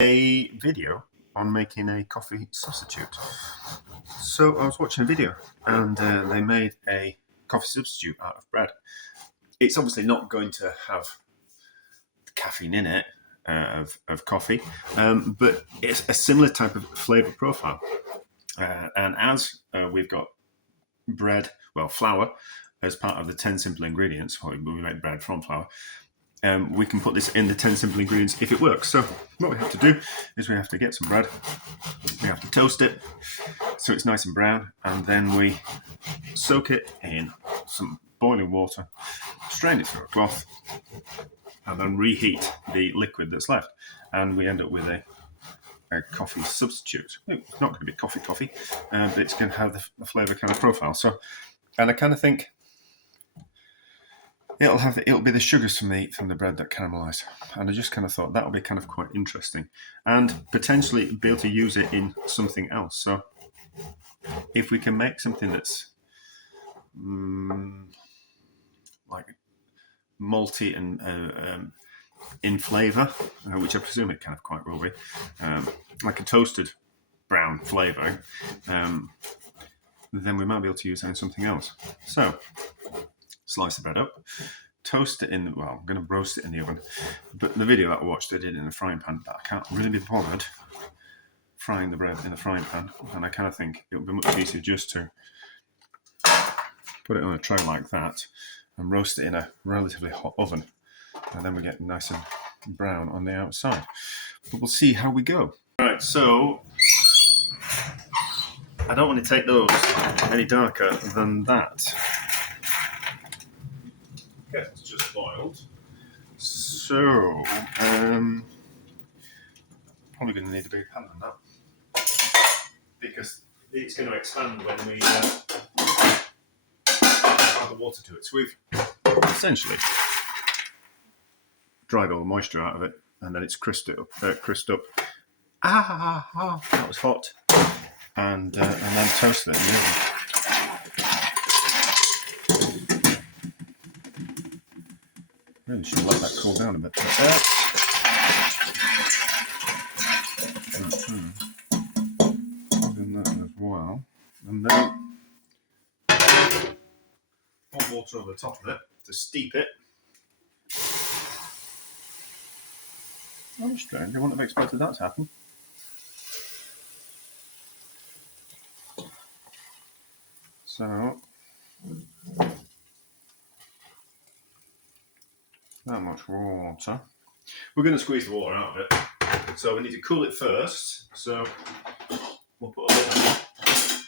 a video on making a coffee substitute. So I was watching a video and they made a coffee substitute out of bread. It's obviously not going to have caffeine in it of coffee, but it's a similar type of flavour profile. And as we've got bread, flour, as part of the 10 simple ingredients, we make bread from flour, we can put this in the 10 simple ingredients if it works. So what we have to do is we have to get some bread, we have to toast it so it's nice and brown, and then we soak it in some boiling water, strain it through a cloth, and then reheat the liquid that's left. And we end up with a coffee substitute. It's not going to be coffee, but it's going to have the flavour kind of profile. So, and I kind of think it'll be the sugars from the bread that caramelise. And I just kind of thought that'll be kind of quite interesting, and potentially be able to use it in something else. So, if we can make something that's like malty and in flavour, which I presume it kind of quite will be, like a toasted brown flavour, then we might be able to use that in something else. So, slice the bread up, toast it I'm going to roast it in the oven. But the video that I watched, I did it in a frying pan, but I can't really be bothered frying the bread in a frying pan, and I kind of think it would be much easier just to put it on a tray like that and roast it in a relatively hot oven, and then we get nice and brown on the outside. But we'll see how we go. Right, so I don't want to take those any darker than that. Okay, it's just boiled. So, probably going to need a big pan on that, because it's going to expand when we add the water to it. So we've essentially dried all the moisture out of it, and then it's crisped up. That was hot, and then toasted it in the oven. Really should let that cool down a bit. In that as well, and then hot water over the top of it to steep it. Oh, strange. I wouldn't have expected that to happen. So, that much water. We're going to squeeze the water out of it. So we need to cool it first. So we'll put a lid on it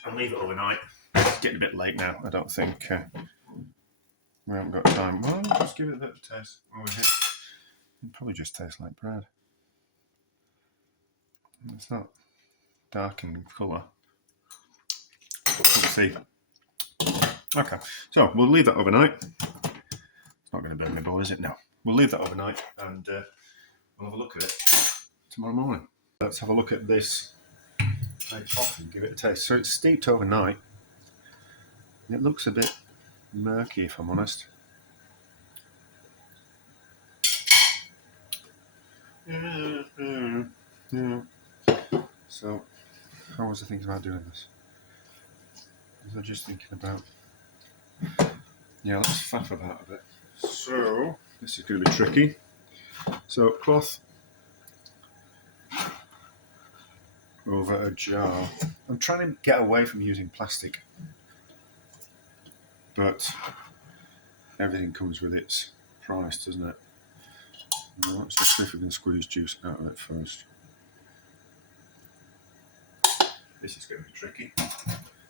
and leave it overnight. It's getting a bit late now. I don't think we haven't got time. Well, just give it a bit of a taste over here. It probably just tastes like bread. It's not dark in colour. Let's see. Okay, so we'll leave that overnight. It's not going to burn my bowl, is it? No. We'll leave that overnight, and we'll have a look at it tomorrow morning. Let's have a look at this off and give it a taste. So it's steeped overnight. It looks a bit murky, if I'm honest. Yeah. So, how was I thinking about doing this? Was I just thinking about... Yeah, let's faff about a bit. So, this is going to be tricky. So, cloth over a jar. I'm trying to get away from using plastic, but everything comes with its price, doesn't it? Now, let's just see if we can squeeze juice out of it first. This is going to be tricky.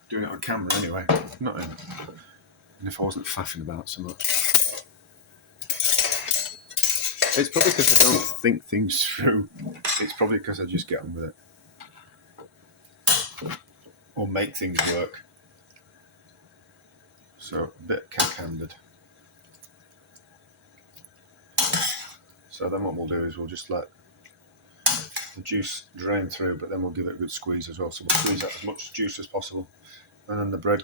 Doing it on camera anyway. Not in. And if I wasn't faffing about so much. It's probably because I don't think things through. It's probably because I just get on with it. Or make things work. So, a bit cack-handed. So then what we'll do is we'll just let the juice drain through, but then we'll give it a good squeeze as well. So we'll squeeze out as much juice as possible. And then the bread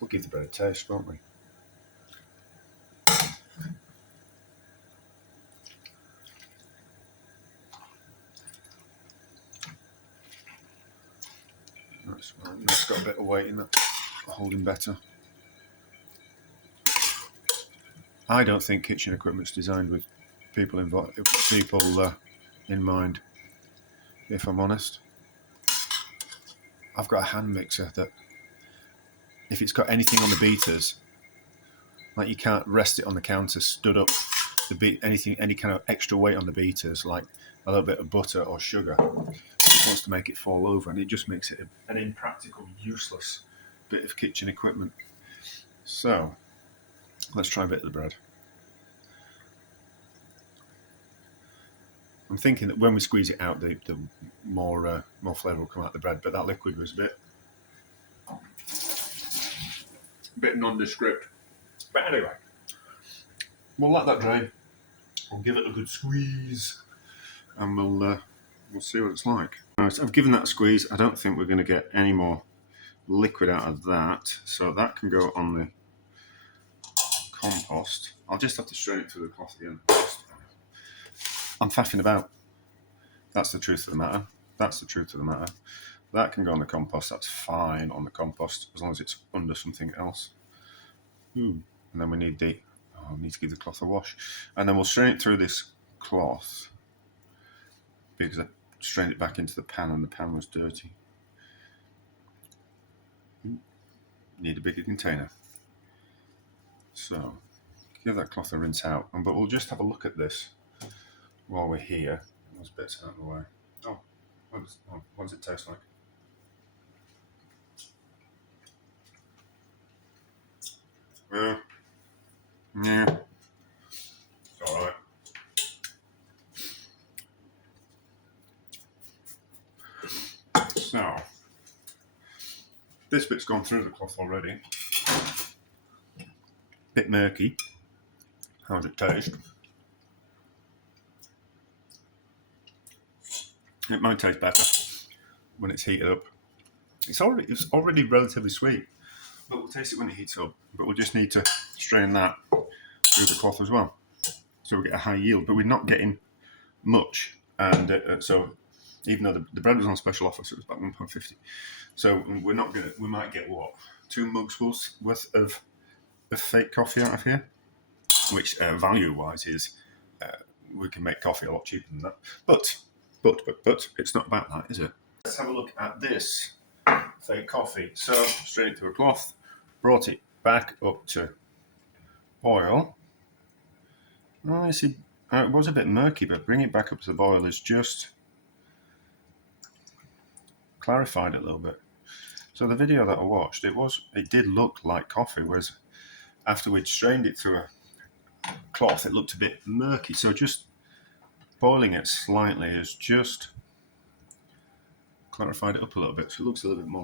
we'll give the bread a taste, won't we? So it's got a bit of weight in that, holding better. I don't think kitchen equipment's designed with people in mind, if I'm honest. I've got a hand mixer that, if it's got anything on the beaters, like you can't rest it on the counter stood up, any kind of extra weight on the beaters, like a little bit of butter or sugar, it wants to make it fall over, and it just makes it an impractical, useless bit of kitchen equipment. So let's try a bit of the bread. I'm thinking that when we squeeze it out, the more flavour will come out of the bread, but that liquid was a bit nondescript. But anyway, we'll let that drain. We'll give it a good squeeze, and we'll see what it's like. Right, I've given that a squeeze. I don't think we're going to get any more liquid out of that, so that can go on the compost. I'll just have to strain it through the cloth again. I'm faffing about. That's the truth of the matter. That can go on the compost. That's fine on the compost, as long as it's under something else. And then we need to give the cloth a wash. And then we'll strain it through this cloth, because I strained it back into the pan and the pan was dirty. Need a bigger container. So give that cloth a rinse out, but we'll just have a look at this while we're here. Those bits out of the way. What does it taste like? Yeah. It's alright. So this bit's gone through the cloth already. Bit murky. How does it taste? It might taste better when it's heated up. It's already relatively sweet, but we'll taste it when it heats up. But we'll just need to strain that through the cloth as well, so we get a high yield. But we're not getting much, and so even though the bread was on special offer, so it was about £1.50. So we might get 2 mugs worth of fake coffee out of here, which value-wise is we can make coffee a lot cheaper than that. But it's not about that, is it? Let's have a look at this fake coffee. So straight through a cloth, brought it back up to boil. Oh, I see. It was a bit murky, but bring it back up to the boil is just clarified it a little bit. So the video that I watched, it did look like coffee, whereas after we'd strained it through a cloth, it looked a bit murky. So just boiling it slightly has just clarified it up a little bit, so it looks a little bit more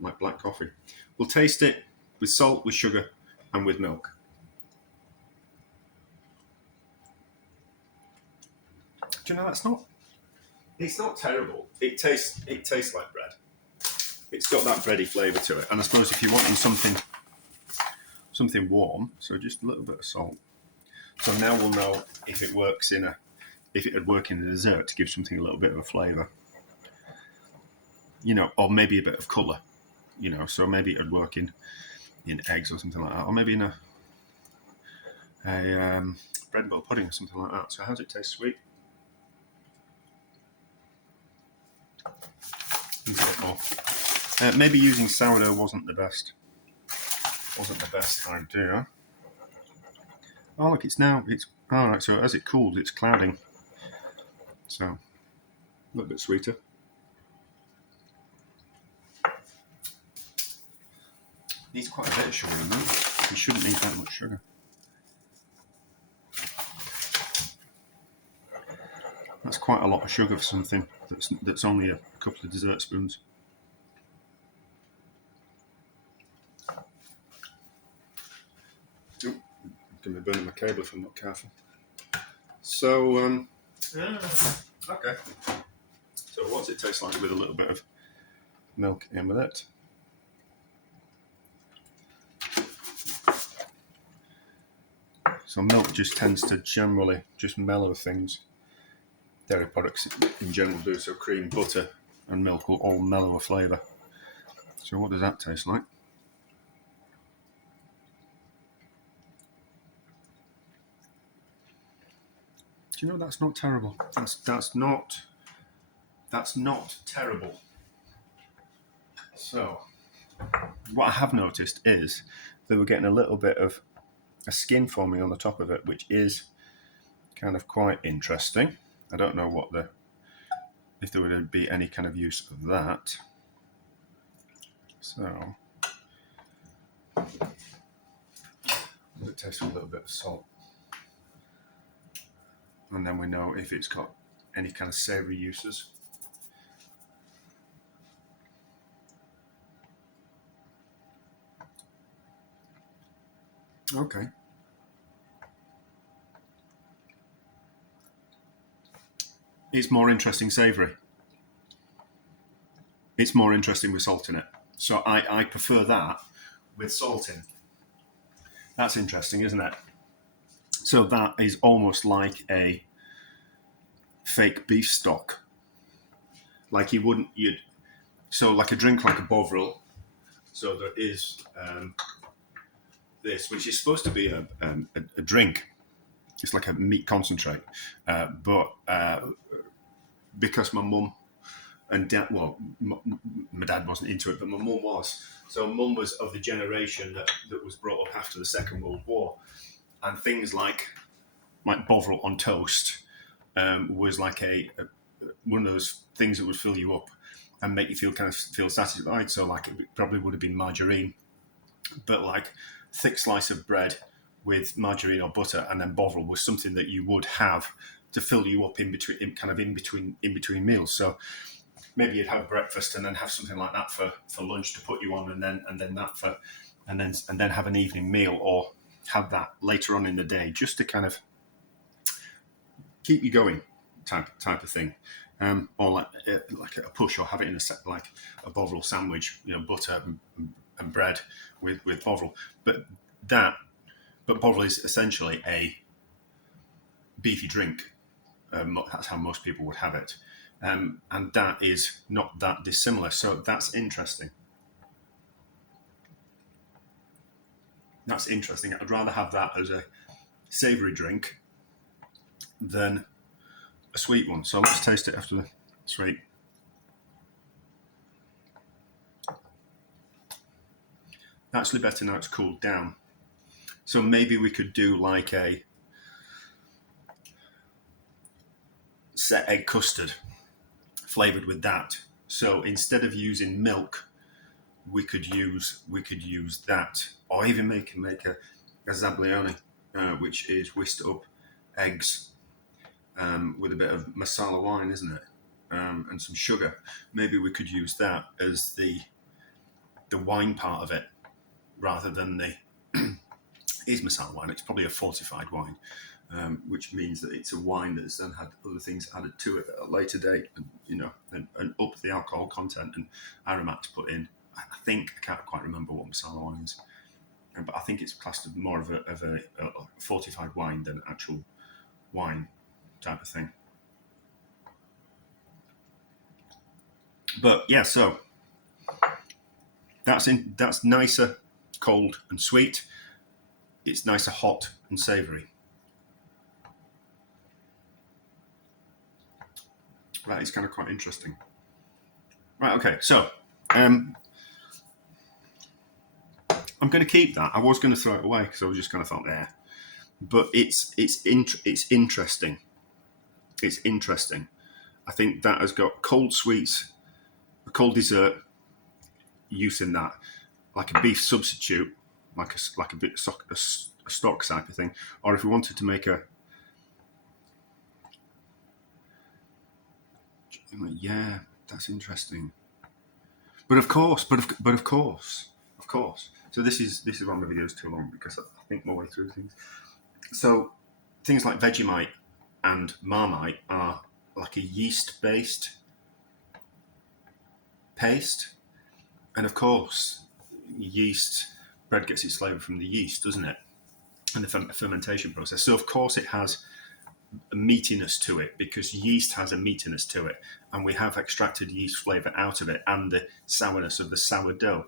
like black coffee. We'll taste it with salt, with sugar, and with milk. Do you know it's not terrible. It tastes like bread. It's got that bready flavour to it, and I suppose if you're wanting something warm, so just a little bit of salt. So now we'll know if it would work in a dessert to give something a little bit of a flavour, or maybe a bit of colour, so maybe it would work in eggs or something like that, or maybe in a bread and butter pudding or something like that. So how does it taste? Sweet? A bit more. Maybe using sourdough wasn't the best idea. Oh look, it's alright, so as it cools it's clouding. So a little bit sweeter. Needs quite a bit of sugar in there. You shouldn't need that much sugar. That's quite a lot of sugar for something that's only a couple of dessert spoons. Oh, I'm going to be burning my cable if I'm not careful. So, okay. So what does it taste like with a little bit of milk in with it? So milk just tends to generally just mellow things. Dairy products in general do, so cream, butter and milk will all mellow a flavour. So what does that taste like? Do you know, that's not terrible. That's not terrible. So what I have noticed is that we're getting a little bit of a skin forming on the top of it, which is kind of quite interesting. I don't know if there would be any kind of use of that. So it tastes with a little bit of salt, and then we know if it's got any kind of savoury uses. Okay. It's more interesting savoury. It's more interesting with salt in it. So I prefer that with salt in. That's interesting, isn't it? So that is almost like a fake beef stock. Like so like a drink like a Bovril. So there is this, which is supposed to be a drink. It's like a meat concentrate. But because my mum and dad, well, my dad wasn't into it, but my mum was. So mum was of the generation that was brought up after the Second World War. And things like Bovril on toast was like one of those things that would fill you up and make you feel satisfied. So like it probably would have been margarine, but like thick slice of bread with margarine or butter, and then Bovril was something that you would have to fill you up in between meals. So maybe you'd have breakfast and then have something like that for lunch to put you on, and then that for and then have an evening meal, or have that later on in the day just to kind of keep you going, type of thing, or like a push, or have it in like a Bovril sandwich, butter and bread with Bovril. But Bovril is essentially a beefy drink. That's how most people would have it. And that is not that dissimilar. So that's interesting. I'd rather have that as a savoury drink than a sweet one. So let's taste it after the sweet. Actually better now it's cooled down. So maybe we could do like a set egg custard flavoured with that. So instead of using milk, we could use that, or even make a zabaione, which is whisked up eggs with a bit of masala wine, isn't it? And some sugar. Maybe we could use that as the wine part of it, rather than the is masala wine. It's probably a fortified wine, which means that it's a wine that's then had other things added to it at a later date, and up the alcohol content and aromatics put in. I can't quite remember what masala wine is, but I think it's classed as more of a fortified wine than actual wine type of thing. But yeah, so that's nicer cold and sweet. It's nicer hot and savoury. That is kind of quite interesting. Right, okay, so I'm going to keep that. I was going to throw it away because I was just kind of thought there, but it's interesting. It's interesting. I think that has got cold sweets, a cold dessert use in that, like a beef substitute, like a bit a stock type of thing, or if we wanted to make yeah, that's interesting. But of course. So this is why my video is too long, because I think my way through things. So things like Vegemite and Marmite are like a yeast-based paste, and of course, bread gets its flavour from the yeast, doesn't it? And the fermentation process. So of course it has a meatiness to it, because yeast has a meatiness to it, and we have extracted yeast flavour out of it and the sourness of the sourdough.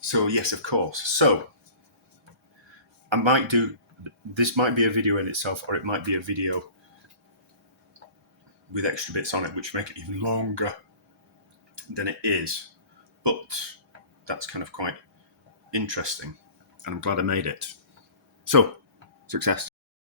So yes, of course. So I might do, this might be a video in itself, or it might be a video with extra bits on it which make it even longer than it is, but that's kind of quite interesting, and I'm glad I made it. So, success.